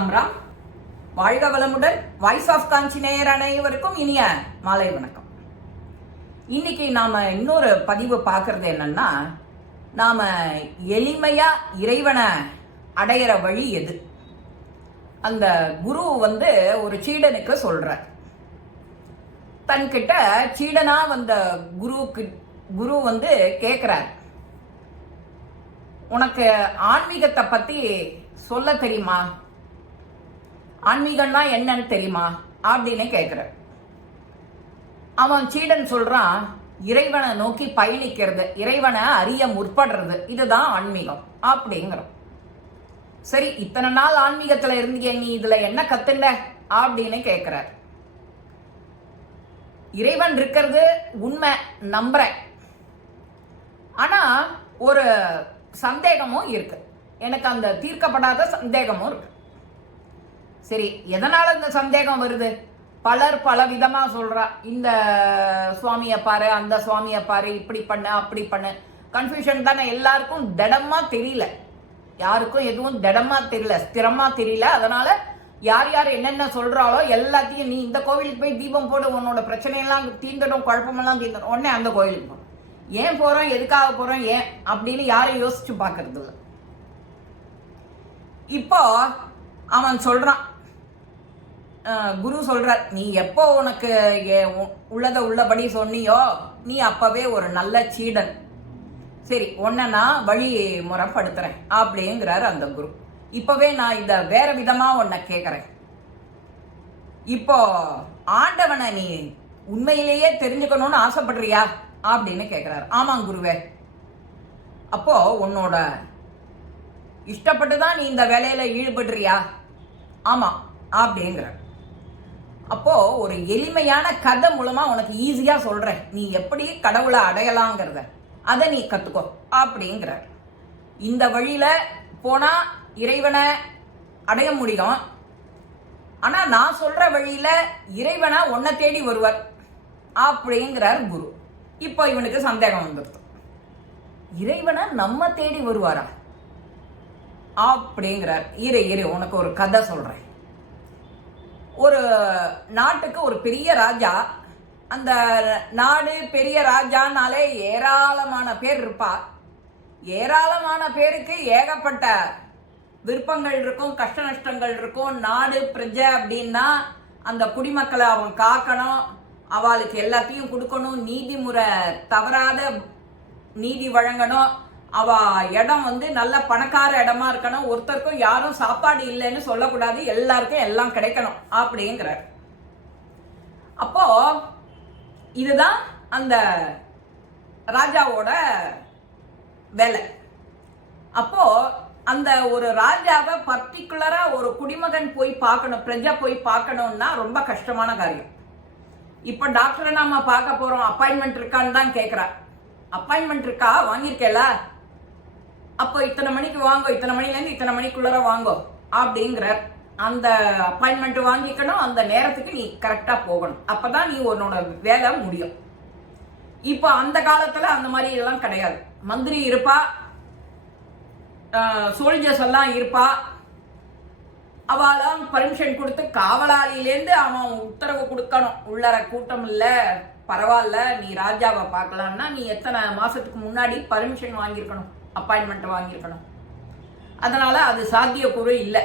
ராம் ராம் வாழ்க வளமுடன். Voice of காஞ்சி நேயர் அனைவருக்கும் இனிய மாலை வணக்கம். இன்னைக்கு நாம இன்னொரு பதிவு பார்க்கறது என்னன்னா நாம எளிமையா இறைவனை அடையிற வழி எது? அந்த குரு வந்து ஒரு சீடனுக்கு சொல்றார். தன்கிட்ட சீடனா வந்த குருவுக்கு குரு வந்து கேட்கிறார் உனக்கு ஆன்மீகத்தை பத்தி சொல்ல தெரியுமா? ஆன்மீகம்னா என்னன்னு தெரியுமா? அப்படின்னு கேட்குற அவன் சீடன் சொல்றான் இறைவனை நோக்கி பயணிக்கிறது இறைவனை அறிய முற்படுறது இதுதான் ஆன்மீகம் அப்படிங்கிறோம் சரி இத்தனை நாள் ஆன்மீகத்துல இருந்தீங்க நீ இதுல என்ன கத்துண்ட அப்படின்னு கேட்கிறார் இறைவன் இருக்கிறது உண்மை நம்புறேன். ஆனா ஒரு சந்தேகமும் இருக்கு. எனக்கு அந்த தீர்க்கப்படாத சந்தேகமும் இருக்கு. சரி எதனால இந்த சந்தேகம் வருது? பலர் பல விதமா சொல்றா இந்த சுவாமியை பாரு அந்த சுவாமியை பாரு இப்படி பண்ணு அப்படி பண்ணு. கன்ஃபியூஷன் தானே எல்லாருக்கும் திடமா தெரியல. யாருக்கும் எதுவும் திடமா தெரியல ஸ்திரமா தெரியல. அதனால யார் யார் என்னென்ன சொல்கிறாளோ எல்லாத்தையும் நீ இந்த கோவிலுக்கு போய் தீபம் போடு உன்னோட பிரச்சனையெல்லாம் தீர்ந்துடும் குழப்பமெல்லாம் தீர்ந்துடும். உடனே அந்த கோவிலுக்கு போ. ஏன் போறோம் எதுக்காக போறோம் ஏன் அப்படின்னு யாரும் யோசிச்சு பார்க்கறது இல்லை. இப்போ அவன் சொல்றான் குரு சொல்றார் நீ எப்போ உனக்கு எ- உ- உள்ளத உள்ளபடி சொன்னியோ நீ அப்பவே ஒரு நல்ல சீடன். சரி உன்னை நான் வழி முறைப்படுத்துறேன் அப்படிங்கிறார் அந்த குரு. இப்பவே நான் இதை வேற விதமா உன்னை கேட்குறேன் இப்போ ஆண்டவனை நீ உண்மையிலேயே தெரிஞ்சுக்கணும்னு ஆசைப்படுறியா? அப்படின்னு கேட்குறாரு ஆமாம் குருவே. அப்போ உன்னோட இஷ்டப்பட்டு தான் நீ இந்த வேலையில் ஈடுபடுறியா? ஆமாம் அப்படிங்கிற அப்போ ஒரு எளிமையான கதை மூலமா உனக்கு ஈஸியா சொல்றேன். நீ எப்படி கடவுளை அடையலாங்கிறத. அதை நீ கத்துக்கோ அப்படிங்கிற இந்த வழியில போனா இறைவனை அடைய முடியும். ஆனா நான் சொல்ற வழியில இறைவனை உன்னை தேடி வருவர் அப்படிங்கிறார் குரு. இப்போ இவனுக்கு சந்தேகம் வந்துடுது இறைவனை நம்ம தேடி வருவாரா? அப்படிங்கிறார். இரு இரு உனக்கு ஒரு கதை சொல்றேன். ஒரு நாட்டுக்கு ஒரு பெரிய ராஜா அந்த நாடு பெரிய ராஜானாலே ஏராளமான பேர் இருப்பா ஏராளமான பேருக்கு ஏகப்பட்ட விருப்பங்கள் இருக்கும் கஷ்ட நஷ்டங்கள் இருக்கும். நாடு பிரஜை அப்படின்னா அந்த குடிமக்களை அவன் காக்கணும். அவளுக்கு எல்லாத்தையும் கொடுக்கணும். நீதிமுறை தவறாத நீதி வழங்கணும். அவ இடம் வந்து நல்ல பணக்கார இடமா இருக்கணும். ஒருத்தருக்கும் யாரும் சாப்பாடு இல்லைன்னு சொல்லக்கூடாது. எல்லாருக்கும் எல்லாம் கிடைக்கணும் அப்படிங்கிறார். அப்போ இதுதான் அந்த ராஜாவோட வேலை. அப்போ அந்த ஒரு ராஜாவை பர்டிகுலரா ஒரு குடிமகன் போய் பார்க்கணும் பிரஜா போய் பார்க்கணும்னா ரொம்ப கஷ்டமான காரியம். இப்போ டாக்டரை நாம பார்க்க போறோம். அப்பாயின்மெண்ட் இருக்கான்னு தான் கேட்குறா அப்பாயின்மெண்ட் இருக்கா? வாங்கியிருக்கேல அப்போ இத்தனை மணிக்கு வாங்கோ இத்தனை மணிலேருந்து இத்தனை மணிக்குள்ளார வாங்கோ அப்படிங்கிறார் அந்த அப்பாயின்மெண்ட் வாங்கிக்கணும் அந்த நேரத்துக்கு நீ கரெக்டாக போகணும். அப்போ தான் நீ உன்னோட வேலை முடியும். இப்போ அந்த காலத்தில் அந்த மாதிரி எல்லாம் கிடையாது. மந்திரி இருப்பா சோல்ஜர்ஸ் எல்லாம் இருப்பா. அவளாம் பர்மிஷன் கொடுத்து காவலாளியிலேருந்து அவன் உத்தரவு கொடுக்கணும். உள்ளர கூட்டம் இல்லை பரவாயில்ல நீ ராஜாவை பார்க்கலாம்னா நீ எத்தனை மாசத்துக்கு முன்னாடி பர்மிஷன் வாங்கியிருக்கணும். அப்பாயின்மெண்ட் வாங்கியிருக்கணும். அதனால் அது சாத்தியக்கூறு இல்லை.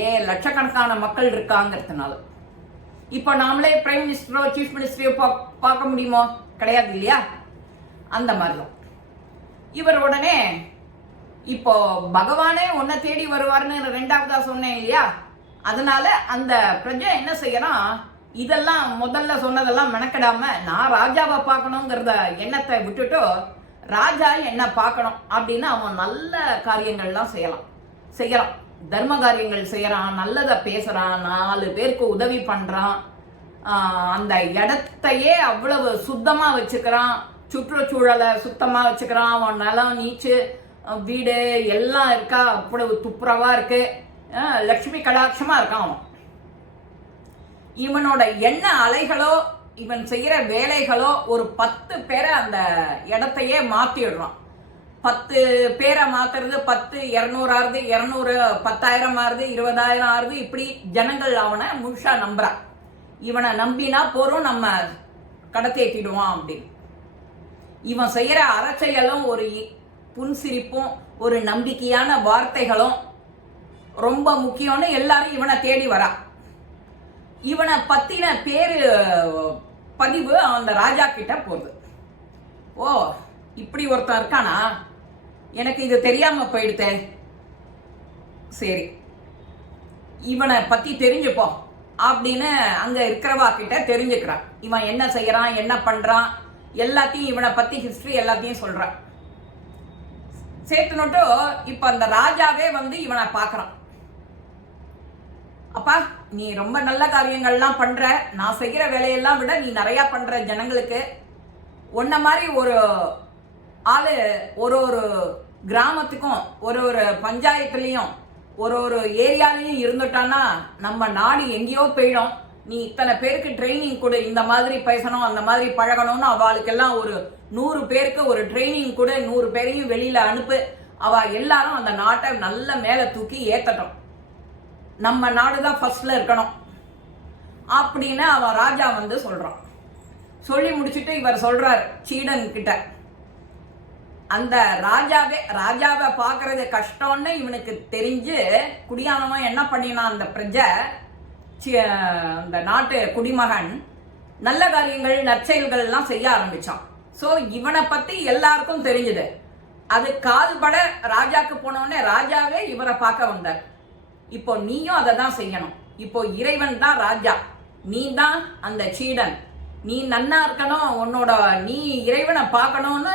ஏ லட்சக்கணக்கான மக்கள் இருக்காங்கிறதுனால. இப்போ நாமளே பிரைம் மினிஸ்டரோ சீஃப் மினிஸ்டரையோ பார்க்க முடியுமோ? கிடையாது இல்லையா? அந்த மாதிரி தான் இவர் உடனே இப்போ பகவானே உன்னை தேடி வருவார்னு ரெண்டாவதா சொன்னேன் இல்லையா? அதனால அந்த பிரஜை என்ன செய்யறான் இதெல்லாம் முதல்ல சொன்னதெல்லாம் மெனக்கிடாம நான் ராஜாவை பார்க்கணுங்கிறத எண்ணத்தை விட்டுட்டு ராஜா என்ன பார்க்கணும் அப்படின்னு அவன் நல்ல காரியங்கள்லாம் செய்யலாம். செய்யறான் தர்ம காரியங்கள் செய்யறான் நல்லதை பேசுறான் நாலு பேருக்கு உதவி பண்றான். அந்த இடத்தையே அவ்வளவு சுத்தமா வச்சுக்கிறான். சுற்றுச்சூழலை சுத்தமா வச்சுக்கிறான். அவன் நிலம் நீச்சு வீடு எல்லாம் இருக்கா அவ்வளவு துப்புரவா இருக்கு. லக்ஷ்மி லட்சுமி கடாட்சமா இருக்கான் அவன். இவனோட என்ன அலைகளோ இவன் செய்கிற வேலைகளோ ஒரு பத்து பேரை அந்த இடத்தையே மாற்றிடுறான் பத்து பேரை மாத்துறது பத்து இரநூறு ஆறுது இரநூறு பத்தாயிரம் ஆறுது இருபதாயிரம் ஆறுது இப்படி ஜனங்கள் அவனை முழுசா நம்புறான் இவனை நம்பினா போறோம் நம்ம கடத்தேற்றிடுவான் அப்படின்னு. இவன் செய்யற அறச்செயலும் ஒரு புன்சிரிப்பும் ஒரு நம்பிக்கையான வார்த்தைகளும் ரொம்ப முக்கியம்னு எல்லாரும் இவனை தேடி வரா. இவனை பத்தின பேரு பதிவு அந்த ராஜா கிட்ட போகுது. ஓ இப்படி ஒருத்தன் இருக்கானா? எனக்கு இது தெரியாம போயிடுதே. சரி. இவனை பத்தி தெரிஞ்சுப்போம் அப்படின்னு அங்க இருக்கிறவா கிட்ட தெரிஞ்சுக்கிறான் இவன் என்ன செய்யறான் என்ன பண்றான் எல்லாத்தையும் இவனை பத்தி ஹிஸ்டரி எல்லாத்தையும் சொல்றான் சேர்த்துனோட்டு இப்ப அந்த ராஜாவே வந்து இவனை பாக்குறான். அப்பா நீ ரொம்ப நல்ல காரியங்கள்லாம் பண்ற. நான் செய்யற வேலையெல்லாம் விட நீ நிறைய பண்ற ஜனங்களுக்கு. உன்ன மாதிரி ஒரு ஆளு ஒரு ஒரு கிராமத்துக்கும் ஒரு ஒரு பஞ்சாயத்துலேயும் ஒரு ஒரு ஏரியாலையும் இருந்துட்டான்னா நம்ம நாடு எங்கேயோ போயிடும். நீ இத்தனை பேருக்கு ட்ரைனிங் கொடு இந்த மாதிரி பேசணும் அந்த மாதிரி பழகணும்னு அவளுக்கெல்லாம் ஒரு நூறு பேருக்கு ஒரு ட்ரைனிங் கொடு நூறு பேரையும் வெளியில அனுப்பு. அவ எல்லாரும் அந்த நாட்டை நல்ல மேல தூக்கி ஏத்தட்டும். நம்ம நாடு தான் ஃபர்ஸ்ட்ல இருக்கணும். அப்படின்னு அவன் ராஜா வந்து சொல்றான். சொல்லி முடிச்சுட்டு இவர் சொல்றார் சீடன் கிட்ட. அந்த ராஜாவே ராஜாவை பார்க்கறது கஷ்டம்னு இவனுக்கு தெரிஞ்சு குடியானவன் என்ன பண்ணினான் அந்த பிரஜை அந்த நாட்டு குடிமகன் நல்ல காரியங்கள் நற்செயல்கள் எல்லாம் செய்ய ஆரம்பிச்சான். ஸோ இவனை பத்தி எல்லாருக்கும் தெரிஞ்சது. அது கால்பட ராஜாக்கு போனோடனே ராஜாவே இவரை பார்க்க வந்தார். இப்போ நீயும் அதை தான் செய்யணும். இப்போ இறைவன் தான் ராஜா. நீ தான் அந்த சீடன். நீ நன்னா இருக்கணும் உன்னோட நீ இறைவனை பார்க்கணும்னு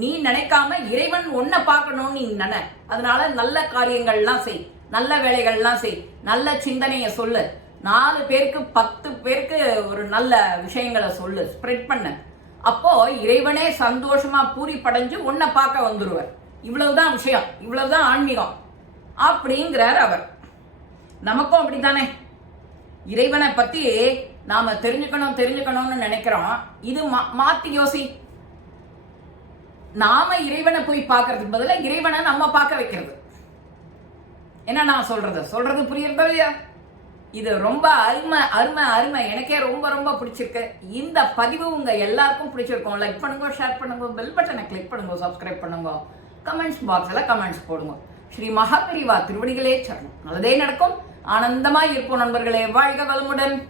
நீ நினைக்காம இறைவன் உன்னை பார்க்கணும்னு நீ நினை. அதனால நல்ல காரியங்கள்லாம் செய். நல்ல வேலைகள்லாம் செய். நல்ல சிந்தனையை சொல்லு. நாலு பேருக்கு பத்து பேருக்கு ஒரு நல்ல விஷயங்களை சொல்லு. ஸ்ப்ரெட் பண்ணு. அப்போ இறைவனே சந்தோஷமா பூரி படைஞ்சு உன்னை பார்க்க வந்துருவர். இவ்வளவுதான் விஷயம். இவ்வளவுதான் ஆன்மீகம். அப்படிங்கிறார் அவர். நமக்கும் அப்படித்தானே? இறைவனை பத்தி நாம தெரிஞ்சுக்கணும் தெரிஞ்சுக்கணும்னு நினைக்கிறோம். இது மா- மாத்தி யோசி. நாம இறைவனை போய் பார்க்கறதுக்கு பதிலாக இறைவனை நம்ம பார்க்க வைக்கிறது. என்ன நான் சொல்றது? சொல்றது புரியுறதோ இல்லையா? இது ரொம்ப அருமை அருமை அருமை. எனக்கே ரொம்ப ரொம்ப பிடிச்சிருக்கு. இந்த பதிவு உங்க எல்லாருக்கும் பிடிச்சிருக்கும். லைக் பண்ணுங்க ஷேர் பண்ணுங்க பெல் பட்டனை கிளிக் பண்ணுங்க சப்ஸ்கிரைப் பண்ணுங்க. கமெண்ட்ஸ் பாக்ஸ்ல கமெண்ட்ஸ் போடுங்க. ஸ்ரீ மகாபெரிவா திருவடிகளே சரணம். நல்லதே நடக்கும். ஆனந்தமாய் இருப்போம் நண்பர்களே. வாழ்க வளமுடன்.